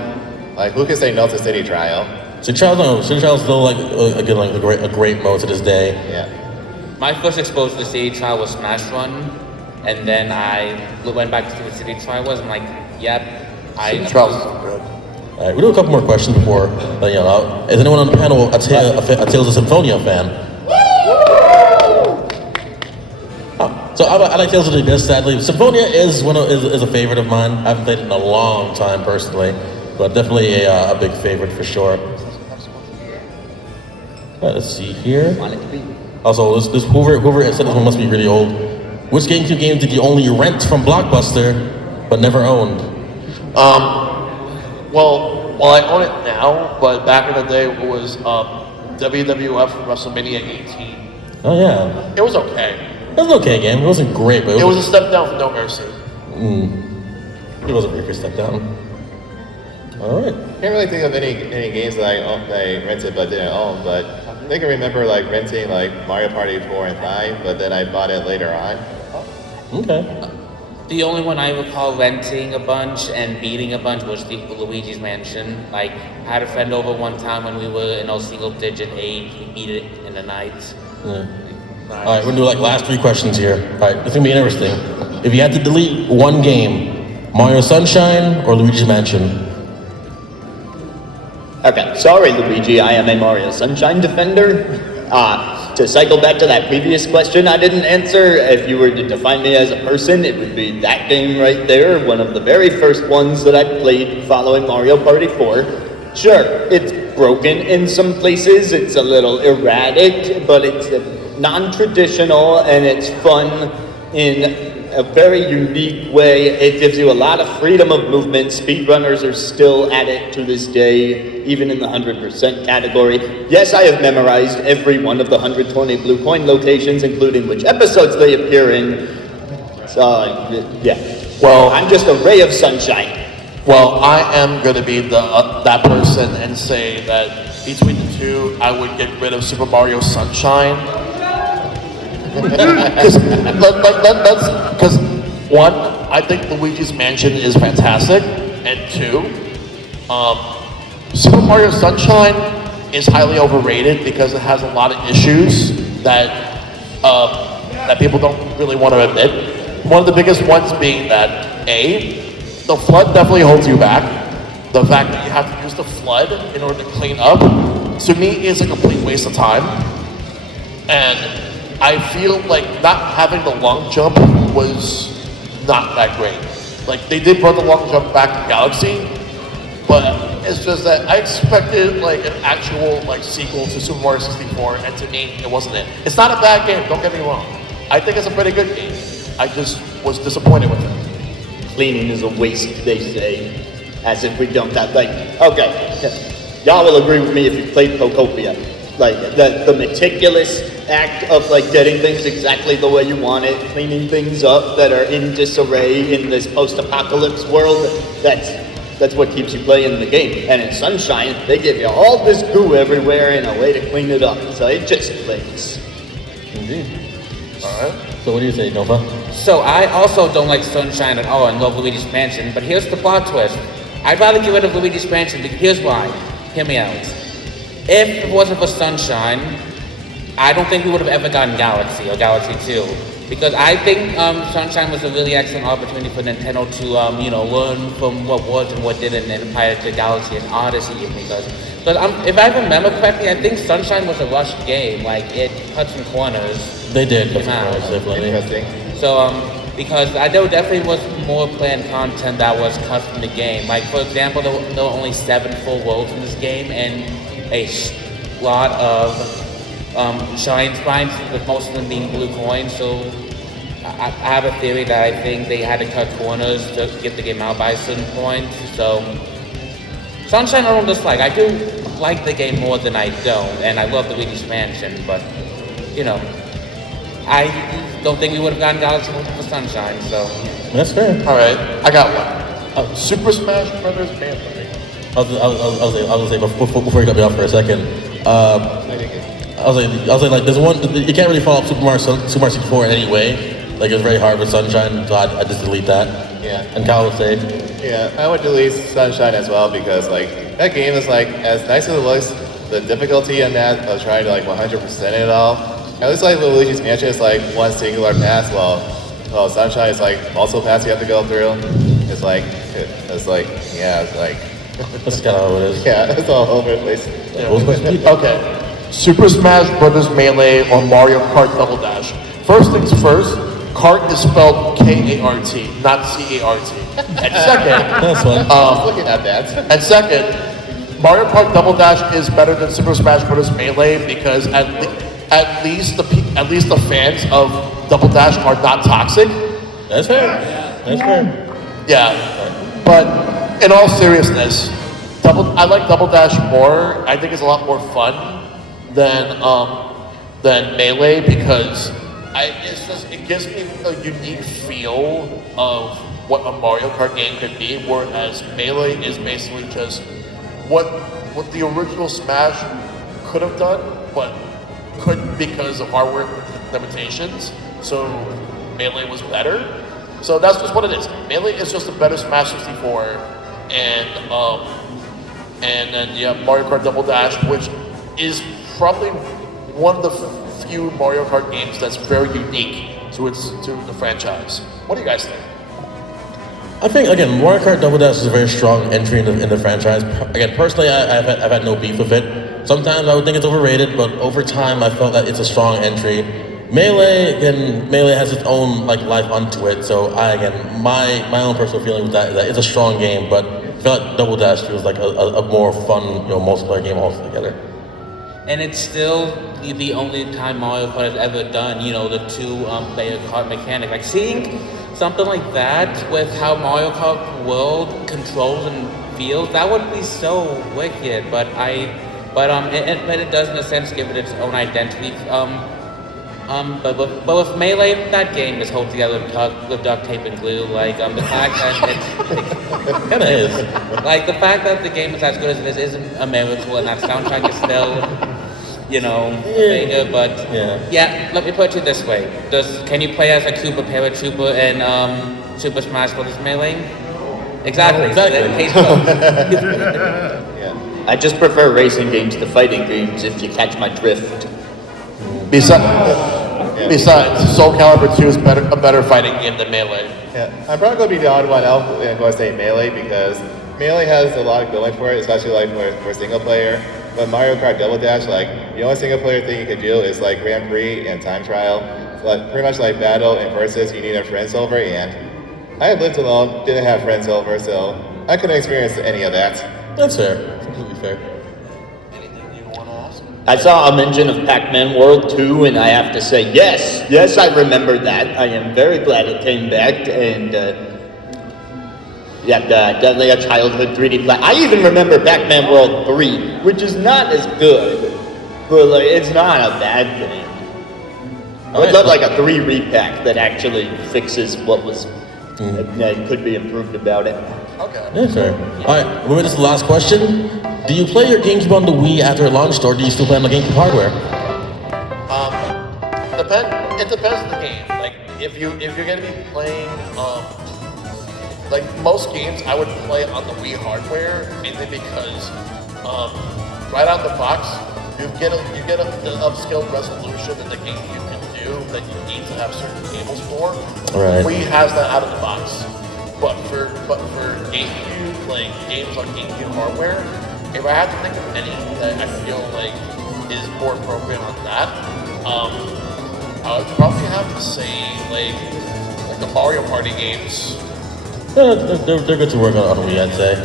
Like, who could say no to City Trial? City Trial's still like again like a great mode to this day. Yeah. My first exposure to City Trial was Smash Run, and then I went back to see what City Trial was. I'm like, yep. City Trial's so good. All right, we'll do a couple more questions before. Is anyone on the panel a Tales of Symphonia fan? So I like Tales of the Abyss, sadly. Symphonia is is a favorite of mine. I haven't played it in a long time personally, but definitely a big favorite for sure. Let's see here. Also, this whoever said this one must be really old. Which GameCube game did you only rent from Blockbuster but never owned? Well, I own it now, but back in the day it was WWF WrestleMania 18. Oh yeah. It was okay. It was an okay game. It wasn't great, but It was a step down from No Mercy. It was a very good step down. All right. Can't really think of any games that I rented but didn't own, but I think I remember like renting like Mario Party 4 and 5, but then I bought it later on. Okay. The only one I recall renting a bunch and beating a bunch was the Luigi's Mansion. Like, I had a friend over one time when we were in our single-digit age. We beat it in the night. Yeah. All right, we're gonna do like last 3 questions here. All right, it's gonna be interesting. If you had to delete one game, Mario Sunshine or Luigi's Mansion? Okay, sorry, Luigi, I am a Mario Sunshine defender. To cycle back to that previous question I didn't answer, if you were to define me as a person, it would be that game right there, one of the very first ones that I played following Mario Party 4. Sure, it's broken in some places, it's a little erratic, but it's non-traditional and it's fun in a very unique way. It gives you a lot of freedom of movement. Speedrunners are still at it to this day, even in the 100% category. Yes, I have memorized every one of the 120 blue coin locations, including which episodes they appear in. So, yeah. Well, I'm just a ray of sunshine. Well, I am going to be that person and say that between the two, I would get rid of Super Mario Sunshine. Because one, I think Luigi's Mansion is fantastic, and two, Super Mario Sunshine is highly overrated because it has a lot of issues that people don't really want to admit. One of the biggest ones being that the flood definitely holds you back. The fact that you have to use the flood in order to clean up, to me, is a complete waste of time. And I feel like not having the long jump was not that great. Like, they did bring the long jump back to Galaxy, but it's just that I expected like an actual like sequel to Super Mario 64, and to me, it wasn't it. It's not a bad game, don't get me wrong. I think it's a pretty good game. I just was disappointed with it. Cleaning is a waste, they say. As if we don't have, like, okay, y'all will agree with me if you've played Pokopia. Like, the meticulous act of, like, getting things exactly the way you want it, cleaning things up that are in disarray in this post-apocalypse world, that's what keeps you playing the game. And in Sunshine, they give you all this goo everywhere and a way to clean it up. So it just clicks. Indeed. All right. So what do you say, Nova? So I also don't like Sunshine at all and love Luigi's Mansion, but here's the plot twist. I'd rather get rid of Luigi's Mansion because here's why. Hear me out. If it wasn't for Sunshine, I don't think we would have ever gotten Galaxy or Galaxy 2. Because I think Sunshine was a really excellent opportunity for Nintendo to, learn from what was and what didn't in Empire to Galaxy and Odyssey. Because if I remember correctly, I think Sunshine was a rushed game. Like, it cut some corners. They did. Interesting. So, because there definitely was more planned content that was cut from the game. Like, for example, there were only 7 full worlds in this game and a lot of shine spines, with most of them being blue coins. So I have a theory that I think they had to cut corners to get the game out by a certain point. So Sunshine I don't dislike. I do like the game more than I don't, and I love the Luigi's Mansion, but I don't think we would have gotten Galaxy for Sunshine, so. That's fair. All right, I got one. Super Smash Brothers Melee. I was gonna say before you cut me off for a second. I was like, there's one, you can't really follow up Super Mario 64 in any way. Like, it's very hard with Sunshine, so I just delete that. Yeah. And Kyle would say? Yeah, I would delete Sunshine as well because, like, that game is, like, as nice as it looks, the difficulty in that of trying to, like, 100% it all. At least, like, Luigi's Mansion is, like, one singular pass, well, Sunshine is, like, multiple paths you have to go through. It's like, That's kind of how it is. yeah, it's all over the place. Okay. Super Smash Brothers Melee or Mario Kart Double Dash. First things first, kart is spelled K-A-R-T, not C-A-R-T. And second, That's fun. I was looking at that. and second, Mario Kart Double Dash is better than Super Smash Brothers Melee because at least the fans of Double Dash are not toxic. That's fair. That's fair. Yeah, but in all seriousness, I like Double Dash more. I think it's a lot more fun than Melee because it gives me a unique feel of what a Mario Kart game could be, whereas Melee is basically just what the original Smash could have done, but couldn't because of hardware limitations. So Melee was better. So that's just what it is. Melee is just a better Smash 64, and then Mario Kart Double Dash, which is probably one of the few Mario Kart games that's very unique to the franchise. What do you guys think? I think again, Mario Kart Double Dash is a very strong entry in the franchise. Again, personally, I've had no beef with it. Sometimes I would think it's overrated, but over time, I felt that it's a strong entry. Melee has its own like life unto it. So my own personal feeling was that it's a strong game, but I feel like Double Dash feels like a more fun, multiplayer game altogether. And it's still the only time Mario Kart has ever done, the two-player kart mechanic. Like seeing something like that with how Mario Kart World controls and feels, that would be so wicked. But it does in a sense give it its own identity. But with Melee, that game is held together with duct tape and glue. Like the fact that it's Kinda is. like the fact that the game is as good as it is isn't a miracle, and that soundtrack is still, mega. But yeah, let me put it this way: can you play as a Koopa Paratrooper in Super Smash Bros. Melee? Exactly. I just prefer racing games to fighting games, if you catch my drift. Besides, Soul Calibur 2 is a better fighting game than Melee. Yeah, I'm probably going to be the odd one out and going to say Melee because Melee has a lot going for it, especially like for single player. But Mario Kart Double Dash, like the only single player thing you can do is like Grand Prix and time trial. So, like pretty much like battle and versus, you need a friend Sylver, and I lived alone, didn't have friend Sylver, so I couldn't experience any of that. That's fair. Completely fair. I saw a mention of Pac-Man World 2, and I have to say, yes, I remember that. I am very glad it came back, and definitely a childhood 3D play. I even remember Pac-Man World 3, which is not as good, but like it's not a bad thing. I would love like a 3 repack that actually fixes what was could be improved about it. Okay. Yeah, fair. Alright, remember this is the last question. Do you play your GameCube on the Wii after it launched, or do you still play on the GameCube hardware? It depends on the game. Like if you're gonna be playing like most games, I would play on the Wii hardware mainly because right out the box you get the upscaled resolution that the GameCube can do that you need to have certain cables for. Right. Wii has that out of the box. But for GameCube, like games on GameCube hardware, if I had to think of any that I feel like is more appropriate on that, I would probably have to say like the Mario Party games. They're good to work on Wii, I'd say.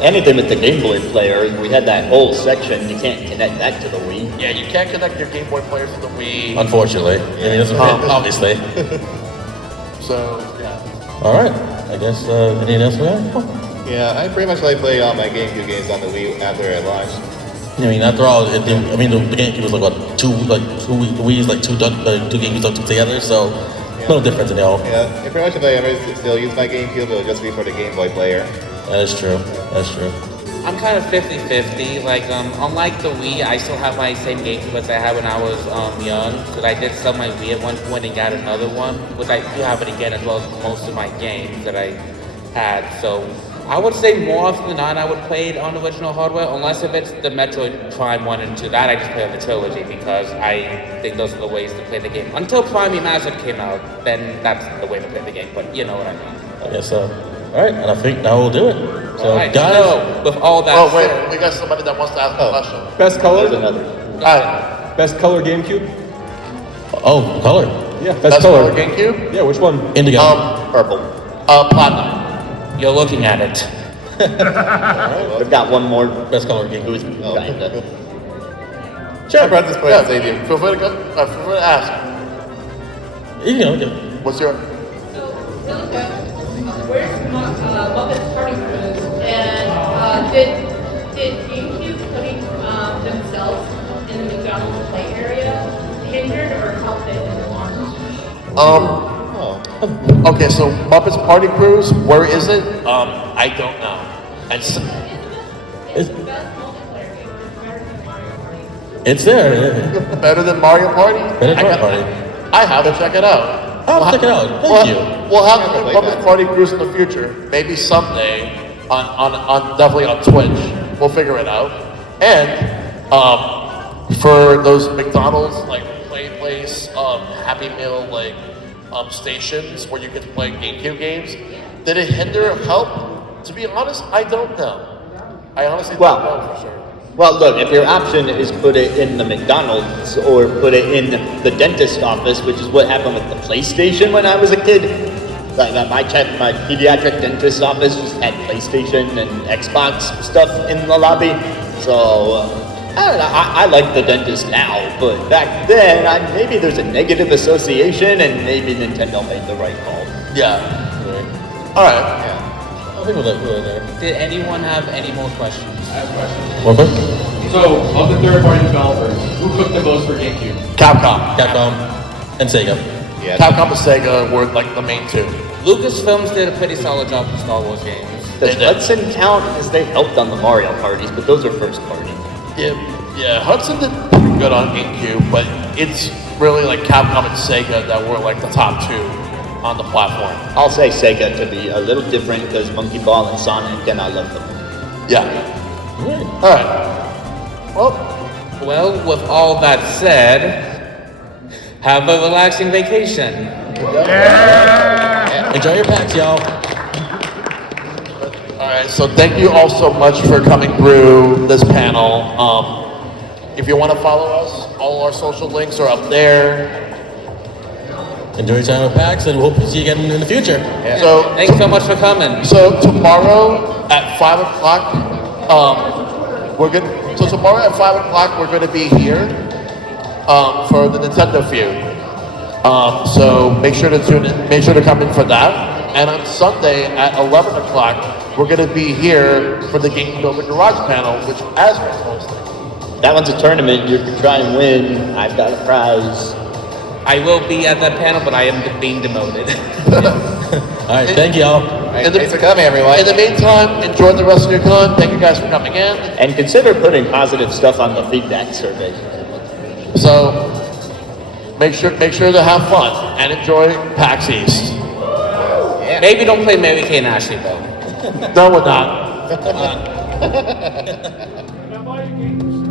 Anything with the Game Boy player, we had that whole section. You can't connect that to the Wii. Yeah, you can't connect your Game Boy players to the Wii. Unfortunately. I mean, obviously. So, yeah. Alright, I guess, anything else for that? Yeah, I pretty much like play all my GameCube games on the Wii after it launched. I mean, after all, the GameCube was like what, two Wii's, like two GameCubes stuck together, so no difference in all. Yeah, and pretty much if I ever still use my GameCube, it'll just be for the Game Boy player. That is true. That's true. I'm kind of 50-50. Like, unlike the Wii, I still have my same GameCube as I had when I was young. Because I did sell my Wii at one point and got another one, which I do have it again, as well as most of my games that I had. So I would say more often than not, I would play it on original hardware, unless if it's the Metroid Prime 1 and 2. That I just play on the trilogy because I think those are the ways to play the game. Until Prime Reimagined came out, then that's the way to play the game. But you know what I mean. I guess so. Alright, and I think that will do it. So, All right, guys. so with all that Oh wait, said, we got somebody that wants to ask a question. Best color? There's another. Alright. Best color GameCube? Oh, color. Yeah, best Best color. color GameCube? Yeah, which one? Indigo. Purple. Platinum. you're looking at it. We've got one more. Best color game. Who's kinda. I brought this point Yeah, to say the feel free to ask. You know, What's your? Really quick, where's Muppets Party Cruise? And did GameCube putting themselves in the McDonald's play area hindered or helped it in the long run? Okay, so Muppets Party Cruise, where is it? I don't know. It's the best multiplayer game. It's better than Mario Party. it's there. Better than Mario Party? Better than I Mario Party. I have to check it out. I'll check it out. Thank you. We'll have to do Like Muppets that. Party Cruise in the future. Maybe someday on definitely on Twitch. We'll figure it out. And for those McDonald's like play place, Happy Meal stations where you get to play GameCube games. Did it hinder or help? To be honest, I don't know. I honestly don't know for sure. Well, look, if your option is put it in the McDonald's or put it in the dentist office, which is what happened with the PlayStation when I was a kid. Like my pediatric dentist office just had PlayStation and Xbox stuff in the lobby. So I don't know. I like the dentist now, but back then maybe there's a negative association, and maybe Nintendo made the right call. Yeah. All right. Yeah. I think we're there. Did anyone have any more questions? I have a question. One quick? So, of the third-party developers, who cooked the most for GameCube? Capcom. Capcom and Sega. Yeah. Capcom and Sega were like the main two. Lucasfilms did a pretty solid job with Star Wars games. Does They did. Hudson count as they helped on the Mario parties, but those are first party. Yeah, Hudson did pretty good on GameCube, but it's really like Capcom and Sega that were like the top two on the platform. I'll say Sega to be a little different because Monkey Ball and Sonic, and I love them. Yeah. All right. Well, with all that said, have a relaxing vacation. Enjoy your PAX, y'all. All right. So thank you all so much for coming through this panel. If you want to follow us, all our social links are up there. Enjoy your time at PAX, and we'll see you again in the future. Yeah. So Thanks so much for coming. So tomorrow at 5 o'clock, tomorrow at 5 o'clock we're gonna be here for the Nintendo Feud. So make sure to tune in. Make sure to come in for that. And on Sunday at 11 o'clock, we're gonna be here for the Game Builder Garage panel, which Azran's hosting. That one's a tournament. You can try and win. I've got a prize. I will be at that panel, but I am being demoted. All right, thank y'all. All right, thanks for coming, everyone. In the meantime, enjoy the rest of your con. Thank you guys for coming in. And consider putting positive stuff on the feedback survey. So make sure to have fun and enjoy PAX East. Maybe don't play Mary Kay and Ashley though. No, we're not. Can I buy you games?